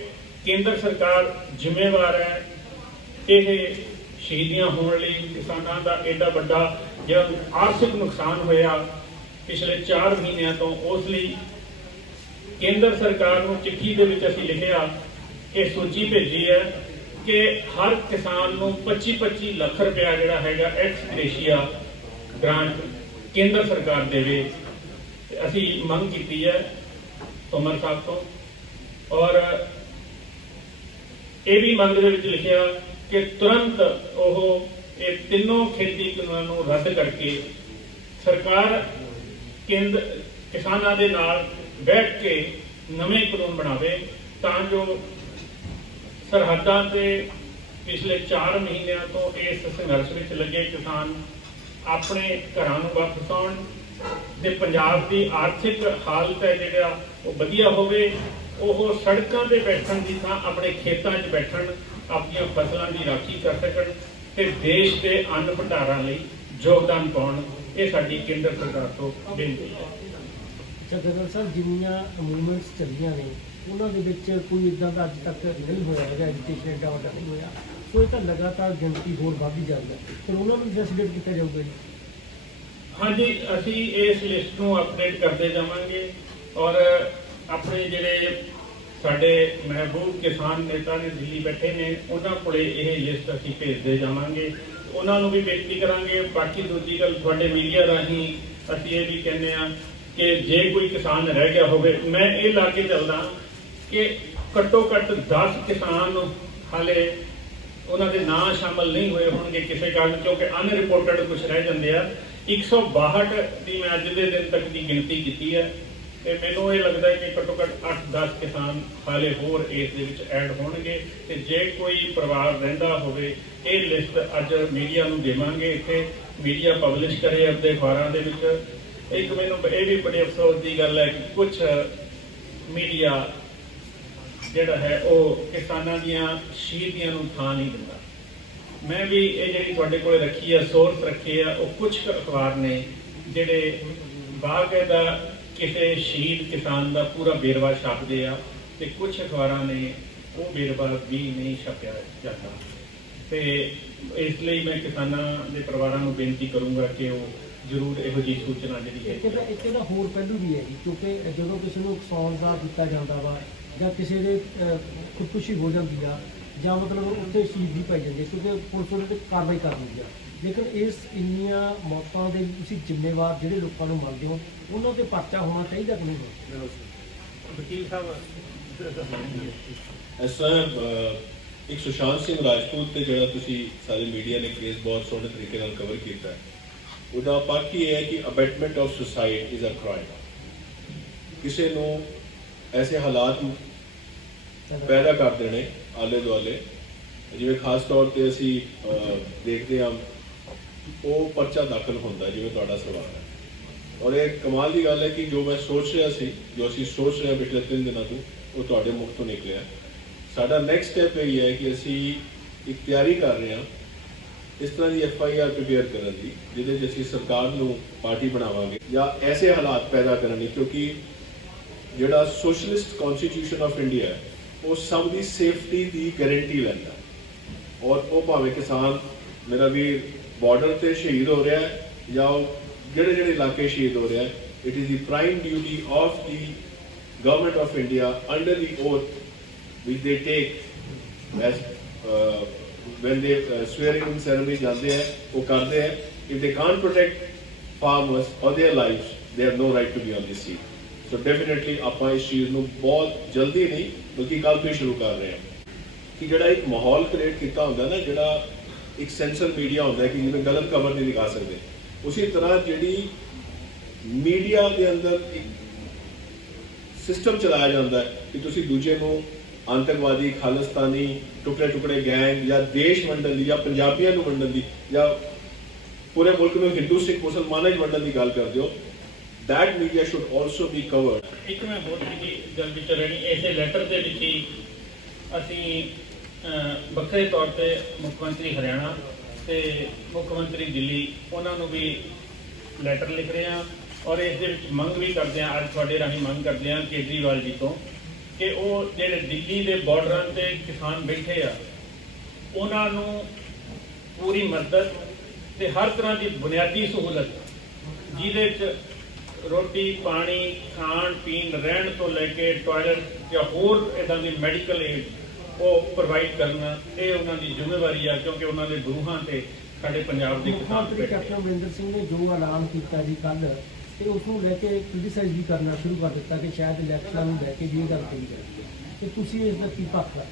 ਕੇਂਦਰ ਸਰਕਾਰ ਜ਼ਿੰਮੇਵਾਰ ਹੈ ਇਹ ਸ਼ਹੀਦੀਆਂ ਹੋਣ ਲਈ, ਕਿਸਾਨਾਂ ਦਾ ਐਡਾ ਵੱਡਾ ਜਿਹੜਾ ਆਰਥਿਕ ਨੁਕਸਾਨ ਹੋਇਆ ਪਿਛਲੇ 4 ਮਹੀਨਿਆਂ ਤੋਂ, ਉਸ ਲਈ ਕੇਂਦਰ ਸਰਕਾਰ ਨੂੰ ਚਿੱਠੀ ਦੇ ਵਿੱਚ ਅਸੀਂ ਲਿਖਿਆ, ਇਹ ਸੂਚੀ ਭੇਜੀ ਹੈ ਕਿ ਹਰ ਕਿਸਾਨ ਨੂੰ 25-25 ਲੱਖ ਰੁਪਇਆ ਜਿਹੜਾ ਹੈਗਾ ਐਕਸ ਗ੍ਰੇਸ਼ੀਆ ਗ੍ਰਾਂਟ ਕੇਂਦਰ ਸਰਕਾਰ ਦੇਵੇ। ਅਸੀਂ ਮੰਗ ਕੀਤੀ ਹੈ ਤੋਮਰ ਸਾਹਿਬ ਤੋਂ, ਔਰ ਇਹ ਵੀ ਮੰਗ ਦੇ ਵਿੱਚ ਲਿਖਿਆ ਕਿ ਤੁਰੰਤ ਉਹ ਇਹ ਤਿੰਨੋਂ ਖੇਤੀ ਕਾਨੂੰਨਾਂ ਨੂੰ ਰੱਦ ਕਰਕੇ ਸਰਕਾਰ ਕੇਂਦਰ ਕਿਸਾਨਾਂ ਦੇ ਨਾਲ ਬੈਠ ਕੇ ਨਵੇਂ ਕਾਨੂੰਨ ਬਣਾਵੇ ਤਾਂ ਜੋ ਸਰਹੱਦਾਂ ਤੇ ਪਿਛਲੇ 4 ਮਹੀਨਿਆਂ ਤੋਂ ਇਸ ਸੰਘਰਸ਼ ਵਿੱਚ ਲੱਗੇ ਕਿਸਾਨ ਆਪਣੇ ਘਰਾਂ ਨੂੰ ਵਾਪਸ ਆਉਣ ਤੇ ਪੰਜਾਬ ਦੀ ਆਰਥਿਕ ਹਾਲਤ ਹੈ ਜਿਹੜਾ ਉਹ ਵਧੀਆ ਹੋਵੇ, ਉਹ ਸੜਕਾਂ ਤੇ ਬੈਠਣ ਦੀ ਥਾਂ ਆਪਣੇ ਖੇਤਾਂ 'ਚ ਬੈਠਣ, ਆਪਣੀਆਂ ਫਸਲਾਂ ਦੀ ਰਾਖੀ ਕਰ ਸਕਣ ਤੇ ਦੇਸ਼ ਦੇ ਅੰਨ ਭੰਡਾਰਾਂ ਲਈ ਯੋਗਦਾਨ ਪਾਉਣ। ਇਹ ਸਾਡੀ ਕੇਂਦਰ ਸਰਕਾਰ ਤੋਂ ਬੇਨਤੀ ਹੈ। ਜਨਰਲ ਸਾਹਿਬ, ਜਿੰਨੀਆਂ ਮੂਵਮੈਂਟਸ ਚੱਲੀਆਂ ਨੇ ਉਹਨਾਂ ਦੇ ਵਿੱਚ ਕੋਈ ਇਦਾਂ ਦਾ ਅੱਜ ਤੱਕ ਨਹੀਂ ਹੋਇਆ ਹੈਗਾ, ਐਜੀਟੇਸ਼ਨ ਐਡਾ ਵੱਡਾ ਨਹੀਂ ਹੋਇਆ। ਸੋ ਇਹ ਤਾਂ ਲਗਾਤਾਰ ਗਿਣਤੀ ਹੋਰ ਵੱਧਦੀ ਜਾਂਦੀ ਹੈ, ਫਿਰ ਉਹਨਾਂ ਨੂੰ ਇਨਵੈਸਟੀਗੇਟ ਕੀਤਾ ਜਾਊਗਾ ਜੀ। ਹਾਂਜੀ, ਅਸੀਂ ਇਸ ਲਿਸਟ ਨੂੰ ਅਪਡੇਟ ਕਰਦੇ ਜਾਵਾਂਗੇ ਔਰ ਆਪਣੇ ਜਿਹੜੇ ਸਾਡੇ ਮਹਿਬੂਬ ਕਿਸਾਨ ਨੇਤਾ ਨੇ ਦਿੱਲੀ ਬੈਠੇ ਨੇ ਉਹਨਾਂ ਕੋਲੇ ਇਹ ਲਿਸਟ ਅਸੀਂ ਭੇਜਦੇ ਜਾਵਾਂਗੇ, ਉਹਨਾਂ ਨੂੰ ਵੀ ਬੇਨਤੀ ਕਰਾਂਗੇ। ਬਾਕੀ ਦੂਜੀ ਗੱਲ, ਤੁਹਾਡੇ ਮੀਡੀਆ ਰਾਹੀਂ ਅਸੀਂ ਇਹ ਵੀ ਕਹਿੰਦੇ ਆ ਕਿ ਜੇ ਕੋਈ ਕਿਸਾਨ ਰਹਿ ਗਿਆ ਹੋਵੇ, ਮੈਂ ਇਹ ਲਾ ਕੇ ਚੱਲਦਾ ਕਿ ਘੱਟੋ ਘੱਟ 10 ਕਿਸਾਨ ਹਾਲੇ ਉਹਨਾਂ ਦੇ ਨਾਂ ਸ਼ਾਮਲ ਨਹੀਂ ਹੋਏ ਹੋਣਗੇ ਕਿਸੇ ਕਾਰਨ, ਕਿਉਂਕਿ ਅਨਰਿਪੋਰਟਡ ਕੁਝ ਰਹਿ ਜਾਂਦੇ ਆ। 162 ਦੀ ਮੈਂ ਅੱਜ ਦੇ ਦਿਨ ਤੱਕ ਦੀ ਗਿਣਤੀ ਕੀਤੀ ਹੈ ਤੇ ਮੈਨੂੰ ਇਹ ਲੱਗਦਾ ਹੈ ਕਿ ਘੱਟੋ ਘੱਟ 8-10 ਕਿਸਾਨ ਹਾਲੇ ਹੋਰ ਇਸ ਦੇ ਵਿੱਚ ਐਡ ਹੋਣਗੇ। ਤੇ ਜੇ ਕੋਈ ਪਰਿਵਾਰ ਰਹਿੰਦਾ ਹੋਵੇ, ਇਹ ਲਿਸਟ ਅੱਜ ਮੀਡੀਆ ਨੂੰ ਦੇਵਾਂਗੇ, ਇੱਥੇ ਮੀਡੀਆ ਪਬਲਿਸ਼ ਕਰੇ ਆਪਣੇ ਅਖਬਾਰਾਂ ਦੇ ਵਿੱਚ। ਇੱਕ ਮੈਨੂੰ ਇਹ ਵੀ ਬੜੇ ਅਫਸੋਸ ਦੀ ਗੱਲ ਹੈ ਕਿ ਕੁਝ ਮੀਡੀਆ ਜਿਹੜਾ ਹੈ ਉਹ ਕਿਸਾਨਾਂ ਦੀਆਂ ਸ਼ਹੀਦੀਆਂ ਨੂੰ ਥਾਂ ਨਹੀਂ ਦਿੰਦਾ। ਮੈਂ ਵੀ ਇਹ ਜਿਹੜੀ ਤੁਹਾਡੇ ਕੋਲ ਰੱਖੀ ਹੈ, ਸੋਰਸ ਰੱਖੇ ਆ, ਉਹ ਕੁਝ ਅਖਬਾਰ ਨੇ ਜਿਹੜੇ ਬਾਕਾਇਦਾ ਕਿਸੇ ਸ਼ਹੀਦ ਕਿਸਾਨ ਦਾ ਪੂਰਾ ਵੇਰਵਾ ਛਾਪਦੇ ਆ ਤੇ ਕੁਝ ਅਖਬਾਰਾਂ ਨੇ ਉਹ ਵੇਰਵਾ ਵੀ ਨਹੀਂ ਛਾਪਿਆ ਜਾਂਦਾ। ਤੇ ਇਸ ਲਈ ਮੈਂ ਕਿਸਾਨਾਂ ਦੇ ਪਰਿਵਾਰਾਂ ਨੂੰ ਬੇਨਤੀ ਕਰੂੰਗਾ ਕਿ ਉਹ ਜ਼ਰੂਰ ਇਹੋ ਜਿਹੀ ਸੂਚਨਾ ਜਿਹੜੀ ਹੈ। ਇੱਕ ਇਹਦਾ ਹੋਰ ਪਹਿਲੂ ਵੀ ਹੈ ਜੀ, ਕਿਉਂਕਿ ਜਦੋਂ ਕਿਸੇ ਨੂੰ ਨੁਕਸਾਨ ਦਾ ਕੀਤਾ ਜਾਂਦਾ ਵਾ ਜਾਂ ਕਿਸੇ ਦੇ ਖੁਦਕੁਸ਼ੀ ਹੋ ਜਾਂਦੀ ਆ ਜਾਂ ਮਤਲਬ ਉੱਥੇ ਸ਼ਹੀਦੀ ਪਾਈ ਜਾਂਦੀ ਹੈ, ਕਿਉਂਕਿ ਪੁਲਿਸ ਉਹਦੇ ਤੇ ਕਾਰਵਾਈ ਕਰ ਦਿੰਦੀ ਆ। ਲੇਕਿਨ ਇਸ ਇੰਨੀਆਂ ਮੌਤਾਂ ਦੇ ਤੁਸੀਂ ਜ਼ਿੰਮੇਵਾਰ ਜਿਹੜੇ ਲੋਕਾਂ ਨੂੰ ਮੰਨਦੇ ਹੋ, ਉਹਨਾਂ ਤੇ ਪਰਚਾ ਹੋਣਾ ਚਾਹੀਦਾ ਕਿ ਨਹੀਂ? ਵਕੀਲ ਸਾਹਿਬ, ਇਸ ਤਰ੍ਹਾਂ ਇੱਕ ਸੁਸ਼ਾਂਤ ਸਿੰਘ ਰਾਜਪੂਤ ਤੇ ਜਿਹੜਾ ਤੁਸੀਂ ਸਾਰੇ ਮੀਡੀਆ ਨੇ ਕੇਸ ਬਹੁਤ ਸੋਹਣੇ ਤਰੀਕੇ ਨਾਲ ਕਵਰ ਕੀਤਾ ਹੈ, ਉਹਦਾ ਪੱਖ ਇਹ ਹੈ ਕਿ abetment of suicide is a crime. ਕਿਸੇ ਨੂੰ ਐਸੇ ਹਾਲਾਤ ਪੈਦਾ ਕਰ ਦੇਣੇ ਆਲੇ ਦੁਆਲੇ, ਜਿਵੇਂ ਖਾਸ ਤੌਰ ਤੇ ਅਸੀਂ ਦੇਖਦੇ ਹਾਂ ਉਹ ਪਰਚਾ ਦਾਖਲ ਹੁੰਦਾ ਜਿਵੇਂ ਤੁਹਾਡਾ ਸਵਾਲ ਹੈ। ਔਰ ਇਹ ਕਮਾਲ ਦੀ ਗੱਲ ਹੈ ਕਿ ਜੋ ਮੈਂ ਸੋਚ ਰਿਹਾ ਸੀ, ਜੋ ਅਸੀਂ ਸੋਚ ਰਹੇ ਹਾਂ ਪਿਛਲੇ 3 ਦਿਨਾਂ ਤੋਂ, ਉਹ ਤੁਹਾਡੇ ਮੁਖ ਤੋਂ ਨਿਕਲਿਆ। ਸਾਡਾ ਨੈਕਸਟ ਸਟੈਪ ਇਹ ਹੈ ਕਿ ਅਸੀਂ ਇੱਕ ਤਿਆਰੀ ਕਰ ਰਹੇ ਹਾਂ ਇਸ ਤਰ੍ਹਾਂ ਦੀ FIR ਪ੍ਰੀਪੇਅਰ ਕਰਨ ਦੀ, ਜਿਹਦੇ 'ਚ ਅਸੀਂ ਸਰਕਾਰ ਨੂੰ ਪਾਰਟੀ ਬਣਾਵਾਂਗੇ ਜਾਂ ਐਸੇ ਹਾਲਾਤ ਪੈਦਾ ਕਰਨ ਲਈ, ਕਿਉਂਕਿ ਜਿਹੜਾ ਸੋਸ਼ਲਿਸਟ ਕਨਸਟੀਟਿਊਸ਼ਨ ਆਫ ਇੰਡੀਆ ਹੈ ਉਹ ਸਭ ਦੀ ਸੇਫਟੀ ਦੀ ਗਾਰੰਟੀ ਲੈਂਦਾ, ਔਰ ਉਹ ਭਾਵੇਂ ਕਿਸਾਨ ਮੇਰਾ ਵੀ ਬਾਰਡਰ ਤੇ ਸ਼ਹੀਦ ਹੋ ਰਿਹਾ ਹੈ ਜਾਂ ਜਿਹੜੇ ਇਲਾਕੇ ਸ਼ਹੀਦ ਹੋ ਰਿਹਾ ਹੈ, it is the prime duty of the government of India under ਦੀ ਓਥ ਵਿਚ ਦੇ ਟੇਕ S when they swearing in ceremony ਜਾਂਦੇ ਹੈ, ਉਹ ਕਰਦੇ ਹੈ। if they can't protect farmers or their lives, they have no right to be on this seat. so definitely ਆਪਾਂ ਇਸ ਚੀਜ਼ ਨੂੰ ਬਹੁਤ ਜਲਦੀ ਨਹੀਂ ਬਲਕਿ ਕੱਲ੍ਹ ਤੋਂ ਹੀ ਸ਼ੁਰੂ ਕਰ ਰਹੇ ਹਾਂ ਕਿ ਜਿਹੜਾ ਇੱਕ ਮਾਹੌਲ ਕ੍ਰੀਏਟ ਕੀਤਾ ਹੁੰਦਾ ਨਾ, ਜਿਹੜਾ ਇੱਕ ਸੈਂਸਰ ਮੀਡੀਆ ਹੁੰਦਾ ਕਿ ਜਿਵੇਂ ਗਲਤ ਖਬਰ ਨਹੀਂ ਦਿਖਾ ਸਕਦੇ, ਉਸੇ ਤਰ੍ਹਾਂ ਜਿਹੜੀ ਮੀਡੀਆ ਦੇ ਅੰਦਰ ਇੱਕ ਸਿਸਟਮ ਚਲਾਇਆ ਜਾਂਦਾ ਹੈ ਕਿ ਤੁਸੀਂ ਦੂਜੇ ਨੂੰ ਆਤੰਕਵਾਦੀ, ਖਾਲਿਸਤਾਨੀ, ਟੁਕੜੇ ਗੈਂਗ ਜਾਂ ਦੇਸ਼ ਵੰਡਣ ਦੀ ਜਾਂ ਪੰਜਾਬੀਆਂ ਨੂੰ ਵੰਡਣ ਦੀ ਜਾਂ ਪੂਰੇ ਮੁਲਕ ਨੂੰ ਹਿੰਦੂ ਸਿੱਖ ਮੁਸਲਮਾਨਾਂ 'ਚ ਵੰਡਣ ਦੀ ਗੱਲ ਕਰਦੇ ਹੋ, that media should also be covered. ਇੱਕ ਮੈਂ ਬਹੁਤ ਹੀ ਗੱਲ ਵਿੱਚ ਰਹਿਣੀ, ਇਸੇ ਲੈਟਰ ਦੇ ਵਿੱਚ ਹੀ ਅਸੀਂ ਵੱਖਰੇ ਤੌਰ ਤੇ ਮੁੱਖ ਮੰਤਰੀ ਹਰਿਆਣਾ ਤੇ ਮੁੱਖ ਮੰਤਰੀ ਦਿੱਲੀ ਉਹਨਾਂ ਨੂੰ ਵੀ ਲੈਟਰ ਲਿਖ ਰਹੇ ਹਾਂ ਔਰ ਇਸ ਦੇ ਵਿੱਚ ਮੰਗ ਵੀ ਕਰਦੇ ਹਾਂ, ਅੱਜ ਤੁਹਾਡੇ ਰਾਹੀਂ ਮੰਗ ਕਰਦੇ ਹਾਂ ਕੇਜਰੀਵਾਲ ਜੀ ਤੋਂ ਕਿ ਉਹ ਜਿਹੜੇ ਦਿੱਲੀ ਦੇ ਬਾਰਡਰਾਂ ਤੇ ਕਿਸਾਨ ਬੈਠੇ ਆ ਉਹਨਾਂ ਨੂੰ ਪੂਰੀ ਮਦਦ ਤੇ ਹਰ ਤਰ੍ਹਾਂ ਦੀ ਬੁਨਿਆਦੀ ਸਹੂਲਤ, ਜਿਹਦੇ 'ਚ ਰੋਟੀ ਪਾਣੀ, ਖਾਣ ਪੀਣ, ਰਹਿਣ ਤੋਂ ਲੈ ਕੇ ਟਾਇਲਟ ਜਾਂ ਹੋਰ ਇੱਦਾਂ ਦੀ ਮੈਡੀਕਲ ਏਡ ਉਹ ਪ੍ਰੋਵਾਈਡ ਕਰਨਾ, ਇਹ ਉਹਨਾਂ ਦੀ ਜ਼ਿੰਮੇਵਾਰੀ ਆ, ਕਿਉਂਕਿ ਉਹਨਾਂ ਦੇ ਗੁਰੂਆਂ ਤੇ ਸਾਡੇ ਪੰਜਾਬ ਦੇ ਕਿਸਾਨ ਬੈਠੇ। ਕੈਪਟਨ ਅਮਰਿੰਦਰ ਸਿੰਘ ਨੇ ਜੋ ਐਲਾਨ ਕੀਤਾ ਜੀ ਕੱਲ੍ਹ, ਤੇ ਉਸ ਨੂੰ ਲੈ ਕੇ ਕ੍ਰਿਟੀਸਾਈਜ਼ ਵੀ ਕਰਨਾ ਸ਼ੁਰੂ ਕਰ ਦਿੱਤਾ ਕਿ ਸ਼ਾਇਦ ਇਲੈਕਸ਼ਨਾਂ ਨੂੰ ਲੈ ਕੇ ਵੀ ਇਹ ਗੱਲ ਕਹੀ ਜਾਏ, ਤੇ ਤੁਸੀਂ ਇਸ ਦਾ ਕੀ ਪੱਖ ਹੈ?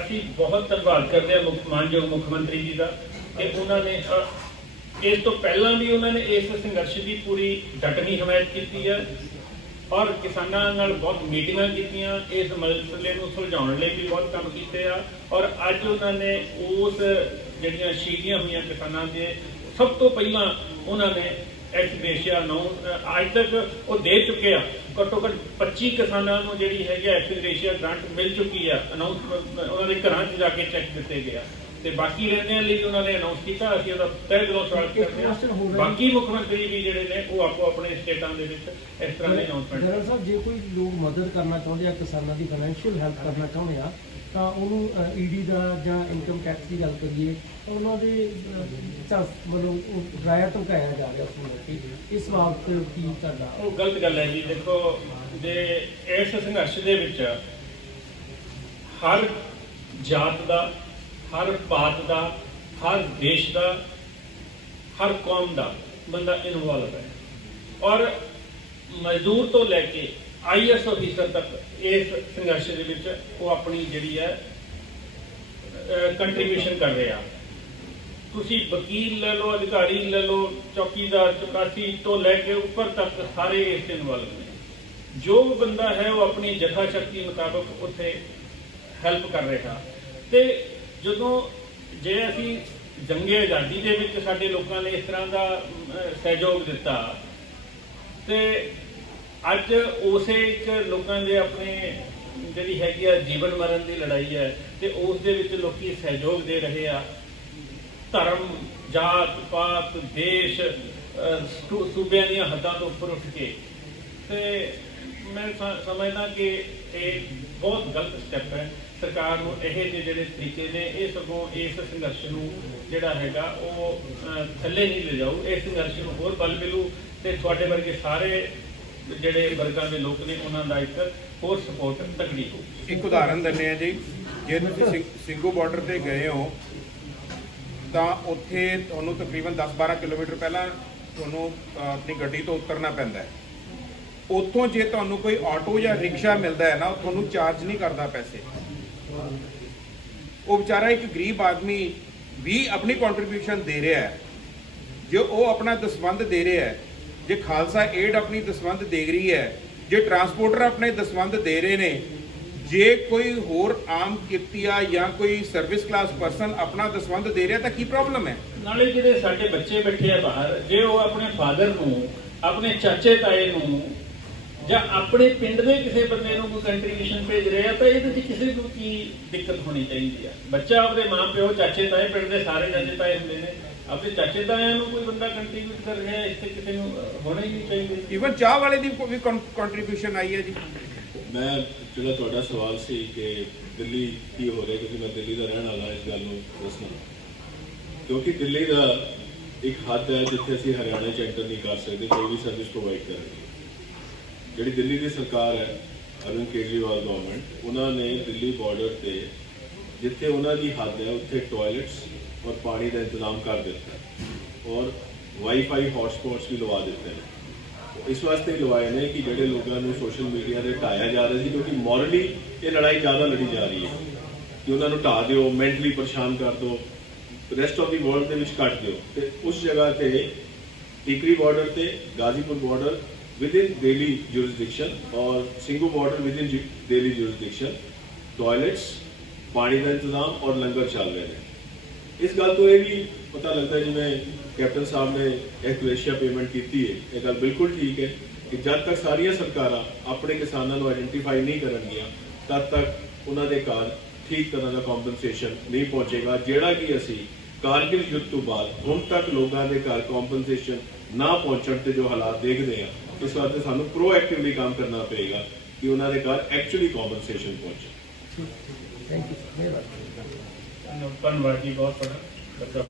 ਅਸੀਂ ਬਹੁਤ ਧੰਨਵਾਦ ਕਰਦੇ ਹਾਂ ਮਾਨਯੋਗ ਮੁੱਖ ਮੰਤਰੀ ਜੀ ਦਾ ਕਿ ਉਹਨਾਂ ਨੇ ਇਸ ਤੋਂ ਪਹਿਲਾਂ ਵੀ ਉਹਨਾਂ ਨੇ ਇਸ ਸੰਘਰਸ਼ ਦੀ ਪੂਰੀ ਡਟਵੀਂ ਹਮਾਇਤ ਕੀਤੀ ਹੈ ਔਰ ਕਿਸਾਨਾਂ ਨਾਲ ਬਹੁਤ ਮੀਟਿੰਗਾਂ ਕੀਤੀਆਂ, ਇਸ ਮਸਲੇ ਨੂੰ ਸੁਲਝਾਉਣ ਲਈ ਵੀ ਬਹੁਤ ਕੰਮ ਕੀਤੇ ਆ ਔਰ ਅੱਜ ਉਹਨਾਂ ਨੇ ਉਸ ਜਿਹੜੀਆਂ ਸ਼ਹੀਦੀਆਂ ਹੋਈਆਂ ਕਿਸਾਨਾਂ ਦੇ ਸਭ ਤੋਂ ਪਹਿਲਾਂ ਉਹਨਾਂ ਨੇ ਐਕਸਗ੍ਰੇਸ਼ੀਆ ਅੱਜ ਤੱਕ ਉਹ ਦੇ ਚੁੱਕੇ ਆ। ਘੱਟੋ ਘੱਟ 25 ਕਿਸਾਨਾਂ ਨੂੰ ਜਿਹੜੀ ਹੈਗੀ ਐਕਸਗ੍ਰੇਸ਼ੀਆ ਗ੍ਰਾਂਟ ਮਿਲ ਚੁੱਕੀ ਆ, ਅਨਾਉਂਸ ਉਹਨਾਂ ਦੇ ਘਰਾਂ 'ਚ ਜਾ ਕੇ ਚੈੱਕ ਦਿੱਤੇ ਗਏ ਆ ਤੇ ਬਾਕੀ ਰਹਿੰਦਿਆਂ ਲਈ ਉਹਨਾਂ ਨੇ ਅਨਾਉਂਸ ਕੀਤਾ, ਅਸੀਂ ਉਹਦਾ ਤਹਿ ਦਿਲੋਂ ਸਵਾਗਤ ਕਰਦੇ ਹਾਂ। ਬਾਕੀ ਮੁੱਖ ਮੰਤਰੀ ਵੀ ਜਿਹੜੇ ਨੇ ਉਹ ਆਪੋ ਆਪਣੇ ਸਟੇਟਾਂ ਦੇ ਵਿੱਚ ਇਸ ਤਰ੍ਹਾਂ ਦੇ ਅਨਾਉਂਸਮੈਂਟ। ਜਨਰਲ ਸਾਹਿਬ, ਜੇ ਕੋਈ ਲੋਕ ਮਦਦ ਕਰਨਾ ਚਾਹੁੰਦੇ ਆ, ਕਿਸਾਨਾਂ ਦੀ ਫਾਈਨੈਂਸ਼ੀਅਲ ਹੈਲਪ ਕਰਨਾ ਚਾਹੁੰਦੇ ਆ, ਤਾਂ ਉਹਨੂੰ ਈਡੀ ਦਾ ਜਾਂ ਇਨਕਮ ਟੈਕਸ ਦੀ ਗੱਲ ਕਰੀਏ ਤਾਂ ਉਹਨਾਂ ਦੇ ਵੱਲੋਂ ਉਹ ਡਰਾਇਆ ਧਮਕਾਇਆ ਜਾ ਰਿਹਾ ਉਸ ਨੂੰ ਲੈ ਕੇ। ਇਸ ਬਾਬਤ ਕੀ ਤੁਹਾਡਾ? ਉਹ ਗਲਤ ਗੱਲ ਹੈ ਜੀ। ਦੇਖੋ, ਜੇ ਇਸ ਸੰਘਰਸ਼ ਦੇ ਵਿੱਚ ਹਰ ਜਾਤ ਦਾ, ਹਰ ਪਾਤ ਦਾ, ਹਰ ਦੇਸ਼ ਦਾ, ਹਰ ਕੌਮ ਦਾ ਬੰਦਾ ਇਨਵੋਲਵ ਹੈ, ਔਰ ਮਜ਼ਦੂਰ ਤੋਂ ਲੈ ਕੇ IAS ਅਫੀਸਰ ਤੱਕ ਇਸ ਸੰਘਰਸ਼ ਦੇ ਵਿੱਚ ਉਹ ਆਪਣੀ ਜਿਹੜੀ ਹੈ ਕੰਟਰੀਬਿਊਸ਼ਨ ਕਰ ਰਿਹਾ। ਤੁਸੀਂ ਵਕੀਲ ਲੈ ਲਓ, ਅਧਿਕਾਰੀ ਲੈ ਲਓ, ਚੌਕੀਦਾਰ, ਚੁਕਾਸੀ ਤੋਂ ਲੈ ਕੇ ਉੱਪਰ ਤੱਕ ਸਾਰੇ ਇਸ ਇਨਵੋਲਵ ਨੇ। ਜੋ ਬੰਦਾ ਹੈ ਉਹ ਆਪਣੀ ਜਥਾ ਸ਼ਕਤੀ ਮੁਤਾਬਕ ਉੱਥੇ ਹੈਲਪ ਕਰ ਰਿਹਾ। ਤੇ ਜਦੋਂ ਜੇ ਅਸੀਂ ਜੰਗੇ ਆਜ਼ਾਦੀ ਦੇ ਵਿੱਚ ਸਾਡੇ ਲੋਕਾਂ ਨੇ ਇਸ ਤਰ੍ਹਾਂ ਦਾ ਸਹਿਯੋਗ ਦਿੱਤਾ, ਤੇ ਅੱਜ ਉਸੇ ਇੱਕ ਲੋਕਾਂ ਦੇ ਆਪਣੇ ਜਿਹੜੀ ਹੈਗੀ ਆ ਜੀਵਨ ਮਰਨ ਦੀ ਲੜਾਈ ਹੈ, ਤੇ ਉਸ ਦੇ ਵਿੱਚ ਲੋਕੀ ਸਹਿਯੋਗ ਦੇ ਰਹੇ ਆ। ਧਰਮ, ਜਾਤ ਪਾਤ, ਦੇਸ਼, ਸੂਬਿਆਂ ਦੀਆਂ ਹੱਦਾਂ ਤੋਂ ਉੱਪਰ ਉੱਠ ਕੇ। ਤੇ ਮੈਂ ਸਮਝਦਾ ਕਿ ਇਹ ਬਹੁਤ ਗਲਤ ਸਟੈਪ ਹੈ। ਸਰਕਾਰ ਨੂੰ ਇਹ ਜਿਹੇ ਜਿਹੜੇ ਤਰੀਕੇ ਨੇ, ਇਹ ਸਗੋਂ ਇਸ ਸੰਘਰਸ਼ ਨੂੰ ਜਿਹੜਾ ਹੈਗਾ ਉਹ ਥੱਲੇ ਨਹੀਂ ਲਿਜਾਊ। ਇਸ ਸੰਘਰਸ਼ ਨੂੰ ਹੋਰ ਬਲ ਮਿਲੂ, ਤੇ ਤੁਹਾਡੇ ਵਰਗੇ ਸਾਰੇ ਜਿਹੜੇ ਵਰਗਾਂ ਦੇ ਲੋਕ ਨੇ ਉਹਨਾਂ ਦਾ ਇੱਕ ਹੋਰ ਸਪੋਰਟ ਤਕੜੀ ਹੋਊ। ਇੱਕ ਉਦਾਹਰਨ ਦਿੰਦੇ ਆ ਜੀ, ਜੇ ਤੁਸੀਂ ਸਿੰਘੂ ਬਾਰਡਰ ਤੇ ਗਏ ਹੋ ਤਾਂ ਉੱਥੇ ਤੁਹਾਨੂੰ ਤਕਰੀਬਨ 10-12 ਕਿਲੋਮੀਟਰ ਪਹਿਲਾਂ ਤੁਹਾਨੂੰ ਆਪਣੀ ਗੱਡੀ ਤੋਂ ਉਤਰਨਾ ਪੈਂਦਾ ਹੈ। ਉੱਥੋਂ ਜੇ ਤੁਹਾਨੂੰ ਕੋਈ ਆਟੋ ਜਾਂ ਰਿਕਸ਼ਾ ਮਿਲਦਾ ਹੈ ਨਾ, ਉਹ ਤੁਹਾਨੂੰ ਚਾਰਜ ਨਹੀਂ ਕਰਦਾ ਪੈਸੇ। ਉਹ ਵਿਚਾਰਾ ਇੱਕ ਗਰੀਬ ਆਦਮੀ ਵੀ ਆਪਣੀ ਕੰਟਰੀਬਿਊਸ਼ਨ ਦੇ ਰਿਹਾ ਹੈ। ਜੇ ਉਹ ਆਪਣਾ ਦਸਵੰਧ ਦੇ ਰਿਹਾ ਹੈ, ਜੇ ਖਾਲਸਾ ਏਡ ਆਪਣੀ ਦਸਵੰਧ ਦੇ ਰਹੀ ਹੈ, ਜੇ ਟਰਾਂਸਪੋਰਟਰ ਆਪਣੇ ਦਸਵੰਧ ਦੇ ਰਹੇ ਨੇ, ਜੇ ਕੋਈ ਹੋਰ ਆਮ ਕਿਰਤੀਆ ਜਾਂ ਕੋਈ ਸਰਵਿਸ ਕਲਾਸ ਪਰਸਨ ਆਪਣਾ ਦਸਵੰਧ ਦੇ ਰਿਹਾ ਤਾਂ ਕੀ ਪ੍ਰੋਬਲਮ ਹੈ? ਨਾਲੇ ਜਿਹੜੇ ਸਾਡੇ ਬੱਚੇ ਬੈਠੇ ਆ ਬਾਹਰ, ਜੇ ਉਹ ਆਪਣੇ ਫਾਦਰ ਨੂੰ, ਆਪਣੇ ਚਾਚੇ ਤਾਏ ਨੂੰ, ਜਾਂ ਆਪਣੇ ਪਿੰਡ ਦੇ ਕਿਸੇ ਬੰਦੇ ਨੂੰ ਕੋਈ ਕੰਟਰੀਬਿਊਸ਼ਨ ਭੇਜ ਰਹੇ ਆ, ਤਾਂ ਇਹਦੇ ਵਿੱਚ ਕਿਸੇ ਨੂੰ ਕੀ ਦਿੱਕਤ ਹੋਣੀ ਚਾਹੀਦੀ ਆ? ਬੱਚਾ ਆਪਣੇ ਮਾਂ ਪਿਓ, ਚਾਚੇ ਤਾਏ, ਪਿੰਡ ਦੇ ਸਾਰੇ ਚਾਚੇ ਤਾਏ ਹੁੰਦੇ ਨੇ, ਆਪਣੇ ਚਾਚੇ ਤਾਇਆਂ ਨੂੰ ਕੋਈ ਬੰਦਾ ਕੰਟਰੀਬਿਊਟ ਕਰ ਰਿਹਾ, ਇਸ ਤੇ ਕਿਸੇ ਨੂੰ ਹੋਣਾ ਹੀ ਨਹੀਂ ਚਾਹੀਦਾ। ਈਵਨ ਚਾਹ ਵਾਲੇ ਦੀ ਵੀ ਕੰਟਰੀਬਿਊਸ਼ਨ ਆਈ ਹੈ ਜੀ। ਮੈਂ ਜਿਹੜਾ ਤੁਹਾਡਾ ਸਵਾਲ ਸੀ ਕਿ ਦਿੱਲੀ ਕੀ ਹੋ ਰਿਹਾ, ਕਿਉਂਕਿ ਮੈਂ ਦਿੱਲੀ ਦਾ ਰਹਿਣ ਵਾਲਾ, ਇਸ ਗੱਲ ਨੂੰ ਦੱਸਣਾ, ਕਿਉਂਕਿ ਦਿੱਲੀ ਦਾ ਇੱਕ ਹੱਦ ਹੈ ਜਿੱਥੇ ਅਸੀਂ ਹਰਿਆਣਾ 'ਚ ਐਂਟਰ ਨਹੀਂ ਕਰ ਸਕਦੇ ਕੋਈ ਵੀ ਸਰਵਿਸ ਪ੍ਰੋਵਾਈਡ ਕਰ ਰਹੀ ਹੈ। ਜਿਹੜੀ ਦਿੱਲੀ ਦੀ ਸਰਕਾਰ ਹੈ, ਅਰਵਿੰਦ ਕੇਜਰੀਵਾਲ ਗਵਰਨਮੈਂਟ, ਉਹਨਾਂ ਨੇ ਦਿੱਲੀ ਬਾਰਡਰ ਤੇ ਜਿੱਥੇ ਉਹਨਾਂ ਦੀ ਹੱਦ ਹੈ ਉੱਥੇ ਟਾਇਲਟਸ ਔਰ ਪਾਣੀ ਦਾ ਇੰਤਜ਼ਾਮ ਕਰ ਦਿੱਤਾ, ਔਰ ਵਾਈਫਾਈ ਹੌਟਸਪੌਟਸ ਵੀ ਲਵਾ ਦਿੱਤੇ ਨੇ। ਇਸ ਵਾਸਤੇ ਲਵਾਏ ਨੇ ਕਿ ਜਿਹੜੇ ਲੋਕਾਂ ਨੂੰ ਸੋਸ਼ਲ ਮੀਡੀਆ ਤੇ ਢਾਇਆ ਜਾ ਰਿਹਾ ਸੀ, ਕਿਉਂਕਿ ਮੋਰਲੀ ਇਹ ਲੜਾਈ ਜ਼ਿਆਦਾ ਲੜੀ ਜਾ ਰਹੀ ਹੈ ਕਿ ਉਹਨਾਂ ਨੂੰ ਢਾਹ ਦਿਓ, ਮੈਂਟਲੀ ਪਰੇਸ਼ਾਨ ਕਰ ਦਿਓ, ਰੈਸਟ ਆਫ ਦੀ ਵਰਲਡ ਦੇ ਵਿੱਚ ਕੱਟ ਦਿਓ। ਤੇ ਉਸ ਜਗ੍ਹਾ ਤੇ ਟਿਕਰੀ ਬਾਰਡਰ ਤੇ Ghazipur border within Delhi jurisdiction और Singhu border within Delhi jurisdiction toilets, पानी का इंतजाम और लंगर चल रहे हैं। इस गल तो ये भी पता लगता है जिवें कैप्टन साहब ने एक्वेशिया पेमेंट की है, ये गल बिल्कुल ठीक है कि जब तक सारिया सरकारां अपने किसानों को आइडेंटिफाई नहीं करनगियां तब तक उन्होंने घर ठीक तरह का कॉम्पनसेशन नहीं पहुंचेगा। जिहड़ा कि असी कारगिल युद्ध तो बाद हुण तक लोगों के घर कॉम्पनसेशन ना पहुंचण ते जो हालात देखते हैं, इस वास्ते सानू प्रोएक्टिवली काम करना पड़ेगा कि उन्होंने घर एक्चुअली कॉम्पनसेशन पहुंचे। Thank you. धन्यवाद जी, बहुत बड़ा